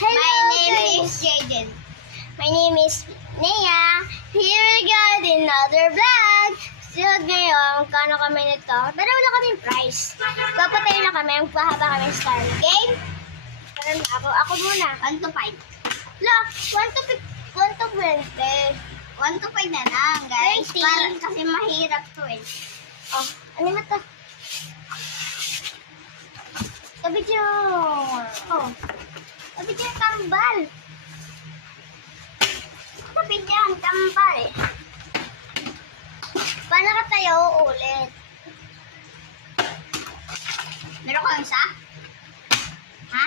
My name is Jaden. My name is Nea. Here we go with another vlog. Sunod ngayon, kano kami nito. Pero wala kaming prize. Papatay na kami, magpahaba kami star game. Pero ako muna. 1 to 5. Look, 1 to 20. 1 to 5 na lang, guys. 20. Parang kasi mahirap to eh. Oh, ano na to? Tabi dyan. Oh. Tabi dyan, kambal. Tabi dyan, kambal. Paano ka tayo ulit? Meron kang isa? Ha?